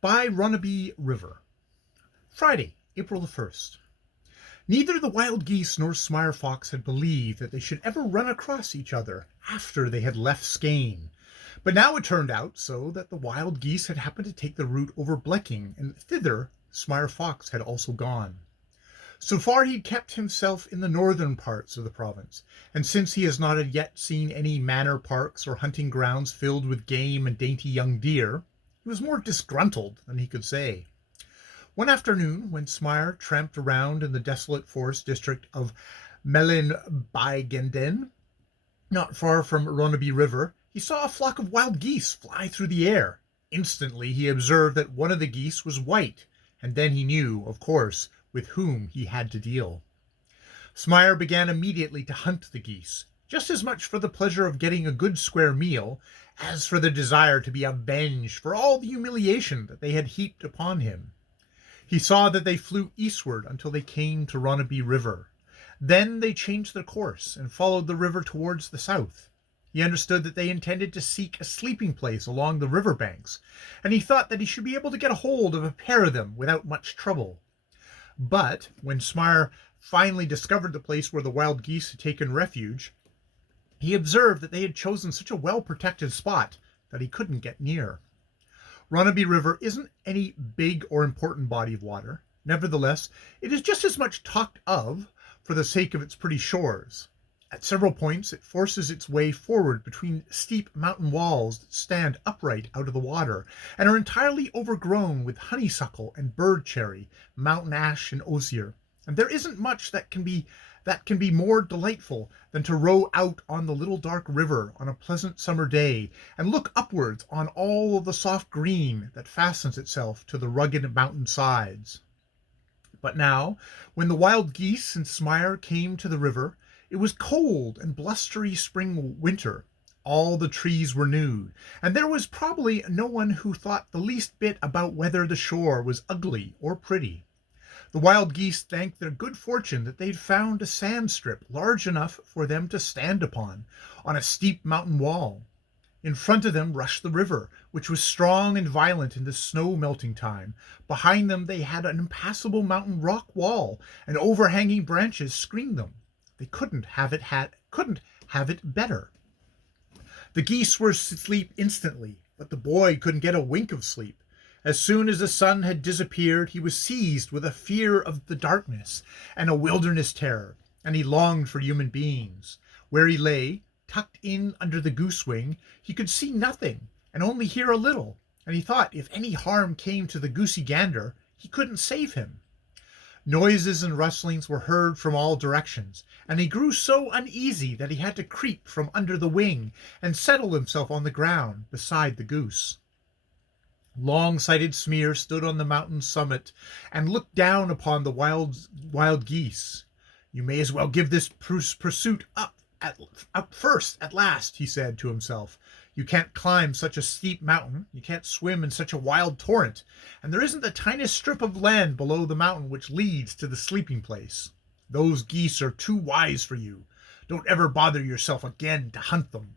by Rnnby Rvr. Friday, April the 1st. Neither the wild geese nor Smyre Fox had believed that they should ever run across each other after they had left Skane. But now it turned out so that the wild geese had happened to take the route over Blecking, and thither Smyre Fox had also gone. So far he'd kept himself in the northern parts of the province, and since he has not yet seen any manor parks or hunting grounds filled with game and dainty young deer, he was more disgruntled than he could say. One afternoon, when Smyre tramped around in the desolate forest district of Rnnby not far from Rnnby Rvr, he saw a flock of wild geese fly through the air. Instantly he observed that one of the geese was white, and then he knew, of course, with whom he had to deal. Smyre began immediately to hunt the geese, just as much for the pleasure of getting a good square meal as for the desire to be avenged for all the humiliation that they had heaped upon him. He saw that they flew eastward until they came to Rnnby Rvr. Then they changed their course and followed the river towards the south. He understood that they intended to seek a sleeping place along the river banks, and he thought that he should be able to get a hold of a pair of them without much trouble. But when Smyre finally discovered the place where the wild geese had taken refuge, he observed that they had chosen such a well-protected spot that he couldn't get near. Rnnby Rvr isn't any big or important body of water. Nevertheless, it is just as much talked of for the sake of its pretty shores. At several points, it forces its way forward between steep mountain walls that stand upright out of the water and are entirely overgrown with honeysuckle and bird cherry, mountain ash and osier. And there isn't much that can be more delightful than to row out on the little dark river on a pleasant summer day and look upwards on all of the soft green that fastens itself to the rugged mountain sides. But now, when the wild geese and Smyre came to the river, it was cold and blustery spring winter. All the trees were nude, and there was probably no one who thought the least bit about whether the shore was ugly or pretty. The wild geese thanked their good fortune that they'd found a sand strip large enough for them to stand upon, on a steep mountain wall. In front of them rushed the river, which was strong and violent in the snow melting time. Behind them they had an impassable mountain rock wall, and overhanging branches screened them. They couldn't have it better. The geese were asleep instantly, but the boy couldn't get a wink of sleep. As soon as the sun had disappeared, he was seized with a fear of the darkness and a wilderness terror, and he longed for human beings. Where he lay, tucked in under the goose wing, he could see nothing and only hear a little, and he thought if any harm came to the goosey gander, he couldn't save him. Noises and rustlings were heard from all directions, and he grew so uneasy that he had to creep from under the wing and settle himself on the ground beside the goose. Long-sighted Smyre stood on the mountain summit and looked down upon the wild geese. "You may as well give this pursuit up first at last," he said to himself. "You can't climb such a steep mountain, you can't swim in such a wild torrent, and there isn't the tiniest strip of land below the mountain which leads to the sleeping place. Those geese are too wise for you. Don't ever bother yourself again to hunt them."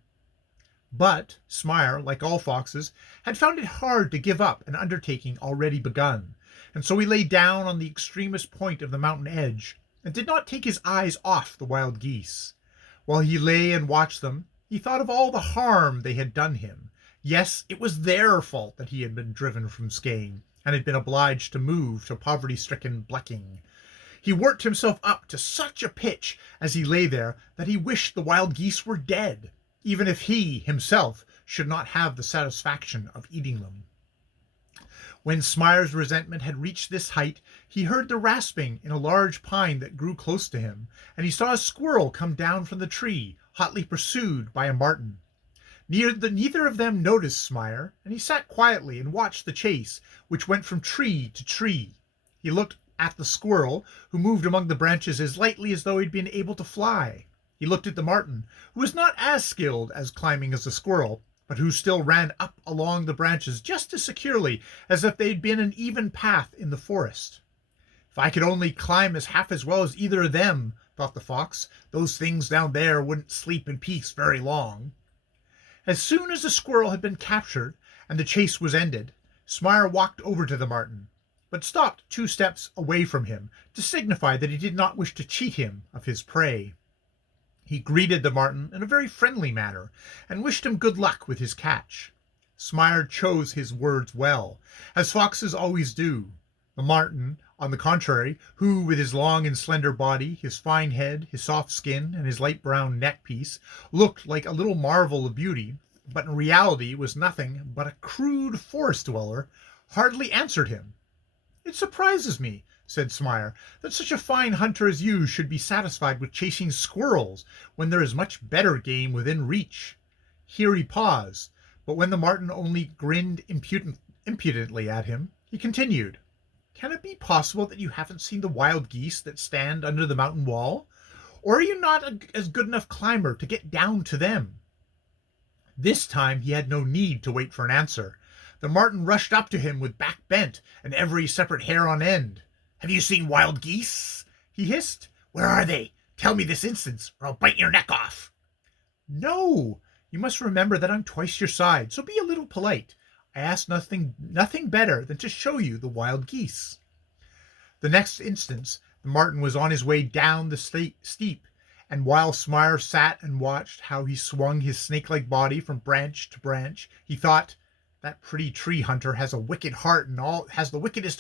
But Smyre, like all foxes, had found it hard to give up an undertaking already begun, and so he lay down on the extremest point of the mountain edge, and did not take his eyes off the wild geese. While he lay and watched them, he thought of all the harm they had done him. Yes, it was their fault that he had been driven from Skane, and had been obliged to move to poverty-stricken Blecking. He worked himself up to such a pitch as he lay there that he wished the wild geese were dead, even if he himself should not have the satisfaction of eating them. When Smyre's resentment had reached this height, he heard the rasping in a large pine that grew close to him, and he saw a squirrel come down from the tree, hotly pursued by a marten. Neither of them noticed Smyre, and he sat quietly and watched the chase, which went from tree to tree. He looked at the squirrel, who moved among the branches as lightly as though he'd been able to fly. He looked at the marten, who was not as skilled as climbing as the squirrel, but who still ran up along the branches just as securely as if they'd been an even path in the forest. "If I could only climb half as well as either of them," thought the fox, "those things down there wouldn't sleep in peace very long." As soon as the squirrel had been captured and the chase was ended, Smyre walked over to the marten, but stopped 2 steps away from him to signify that he did not wish to cheat him of his prey. He greeted the marten in a very friendly manner, and wished him good luck with his catch. Smyre chose his words well, as foxes always do. The marten, on the contrary, who, with his long and slender body, his fine head, his soft skin, and his light brown neck piece, looked like a little marvel of beauty, but in reality was nothing but a crude forest dweller, hardly answered him. "It surprises me," said Smyre, "that such a fine hunter as you should be satisfied with chasing squirrels when there is much better game within reach." Here he paused, but when the marten only grinned impudently at him, he continued, "Can it be possible that you haven't seen the wild geese that stand under the mountain wall? Or are you not as good enough climber to get down to them?" This time he had no need to wait for an answer. The marten rushed up to him with back bent and every separate hair on end. "Have you seen wild geese?" he hissed. "Where are they? Tell me this instant, or I'll bite your neck off." "No, you must remember that I'm twice your size, so be a little polite. I ask nothing better than to show you the wild geese." The next instant the marten was on his way down the steep, and while Smyre sat and watched how he swung his snake-like body from branch to branch, he thought, "That pretty tree hunter has the wickedest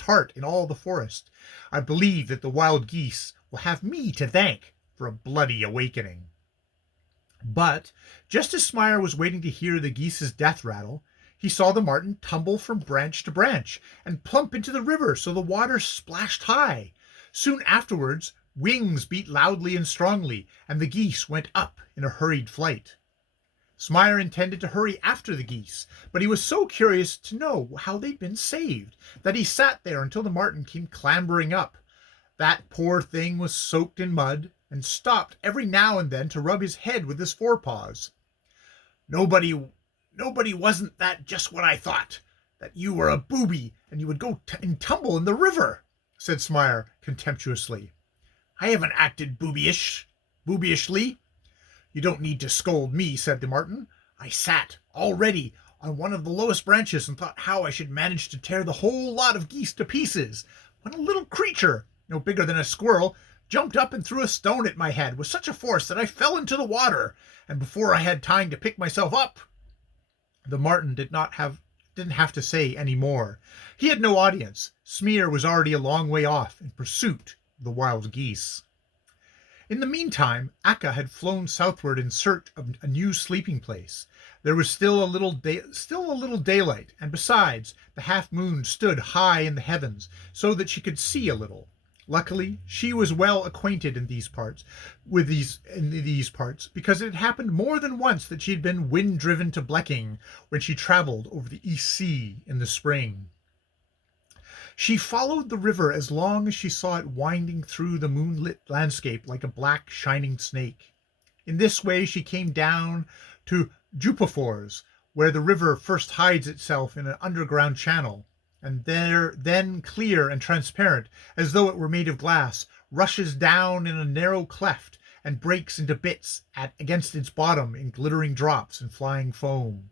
heart in all the forest. I believe that the wild geese will have me to thank for a bloody awakening." But just as Smyre was waiting to hear the geese's death rattle, he saw the marten tumble from branch to branch and plump into the river so the water splashed high. Soon afterwards, wings beat loudly and strongly, and the geese went up in a hurried flight. Smyre intended to hurry after the geese, but he was so curious to know how they'd been saved that he sat there until the marten came clambering up. That poor thing was soaked in mud, and stopped every now and then to rub his head with his forepaws. Nobody wasn't that just what I thought, that you were a booby and you would go and tumble in the river," said Smyre contemptuously. "I haven't acted boobishly. You don't need to scold me," said the marten. "I sat all ready on one of the lowest branches and thought how I should manage to tear the whole lot of geese to pieces, when a little creature, no bigger than a squirrel, jumped up and threw a stone at my head with such a force that I fell into the water, and before I had time to pick myself up—" The marten didn't have to say any more. He had no audience. Smyre was already a long way off in pursuit of the wild geese. In the meantime, Akka had flown southward in search of a new sleeping place. There was still a little daylight, and besides, the half-moon stood high in the heavens, so that she could see a little. Luckily, she was well acquainted in these parts, because it had happened more than once that she had been wind-driven to Blecking when she travelled over the East Sea in the spring. She followed the river as long as she saw it winding through the moonlit landscape like a black shining snake. In this way she came down to Dvntrs, where the river first hides itself in an underground channel, and there, then clear and transparent, as though it were made of glass, rushes down in a narrow cleft and breaks into bits against its bottom in glittering drops and flying foam.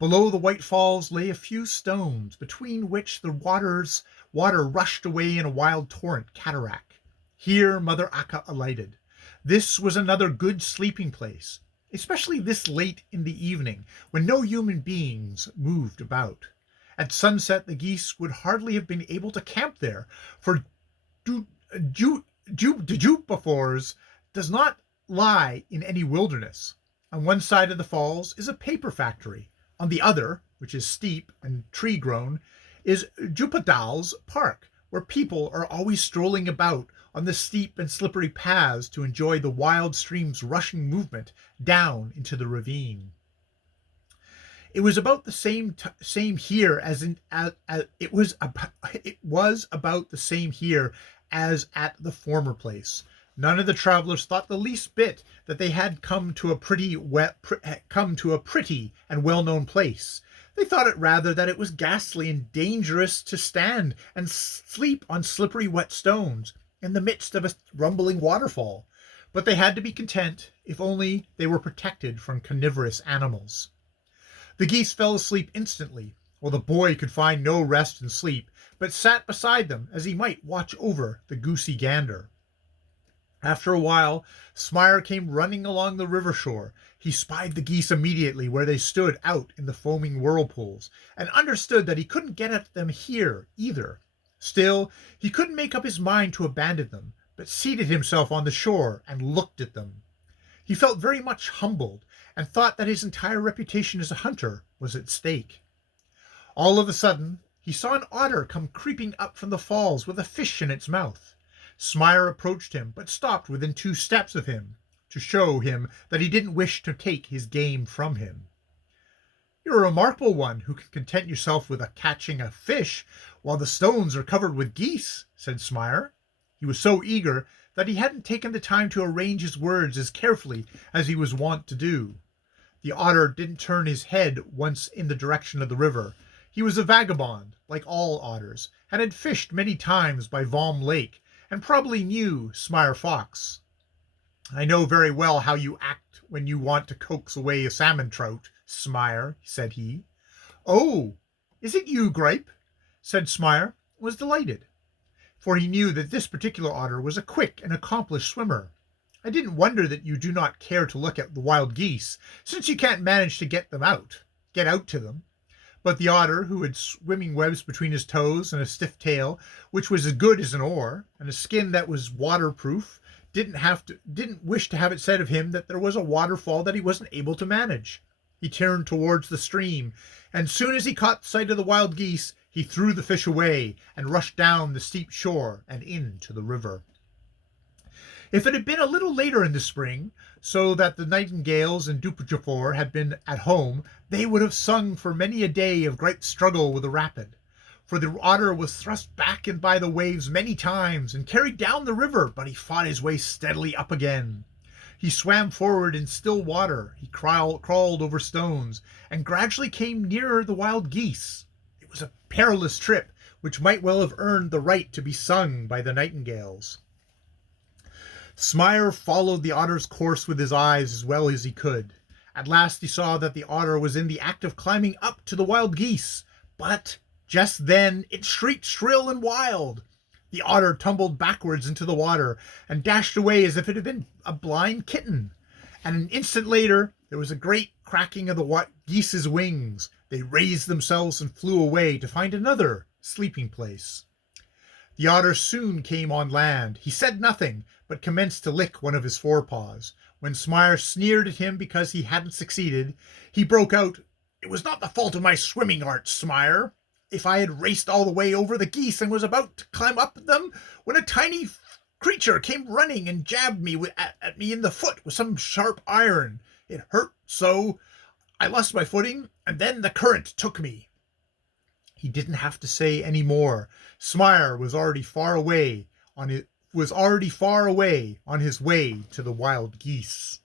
Below the white falls lay a few stones, between which the water rushed away in a wild torrent cataract. Here Mother Akka alighted. This was another good sleeping place, especially this late in the evening, when no human beings moved about. At sunset the geese would hardly have been able to camp there, for Dvntrs does not lie in any wilderness. On one side of the falls is a paper factory. On the other, which is steep and tree-grown, is Djupadal's park, where people are always strolling about on the steep and slippery paths to enjoy the wild stream's rushing movement down into the ravine. It was about the same here as at the former place. None of the travelers thought the least bit that they had come to a pretty and well-known place. They thought it rather that it was ghastly and dangerous to stand and sleep on slippery wet stones in the midst of a rumbling waterfall. But they had to be content if only they were protected from carnivorous animals. The geese fell asleep instantly, Well, the boy could find no rest and sleep, but sat beside them as he might watch over the goosey gander. After a while, Smire came running along the river shore. He spied the geese immediately where they stood out in the foaming whirlpools, and understood that he couldn't get at them here either. Still, he couldn't make up his mind to abandon them, but seated himself on the shore and looked at them. He felt very much humbled, and thought that his entire reputation as a hunter was at stake. All of a sudden, he saw an otter come creeping up from the falls with a fish in its mouth. Smire approached him, but stopped within 2 steps of him, to show him that he didn't wish to take his game from him. "You're a remarkable one who can content yourself with catching a fish while the stones are covered with geese," said Smire. He was so eager that he hadn't taken the time to arrange his words as carefully as he was wont to do. The otter didn't turn his head once in the direction of the river. He was a vagabond, like all otters, and had fished many times by Valm Lake, and probably knew Smire Fox. "I know very well how you act when you want to coax away a salmon trout, Smire," said he. "Oh, is it you, Gripe?" said Smire, and was delighted, for he knew that this particular otter was a quick and accomplished swimmer. "I didn't wonder that you do not care to look at the wild geese, since you can't manage to get out to them." But the otter, who had swimming webs between his toes and a stiff tail, which was as good as an oar, and a skin that was waterproof, didn't wish to have it said of him that there was a waterfall that he wasn't able to manage. He turned towards the stream, and soon as he caught sight of the wild geese, he threw the fish away and rushed down the steep shore and into the river. If it had been a little later in the spring, so that the nightingales in Wndrfl had been at home, they would have sung for many a day of great struggle with the rapid. For the otter was thrust back and by the waves many times and carried down the river, but he fought his way steadily up again. He swam forward in still water, he crawled over stones, and gradually came nearer the wild geese. It was a perilous trip, which might well have earned the right to be sung by the nightingales. Smire followed the otter's course with his eyes as well as he could. At last he saw that the otter was in the act of climbing up to the wild geese, but just then it shrieked shrill and wild. The otter tumbled backwards into the water and dashed away as if it had been a blind kitten. And an instant later there was a great cracking of the geese's wings. They raised themselves and flew away to find another sleeping place. The otter soon came on land. He said nothing, but commenced to lick one of his forepaws. When Smire sneered at him because he hadn't succeeded, he broke out, "It was not the fault of my swimming art, Smire. If I had raced all the way over the geese and was about to climb up them, when a tiny creature came running and jabbed me at me in the foot with some sharp iron. It hurt so. I lost my footing, and then the current took me." He didn't have to say any more. Smire was already far away on his way to the wild geese.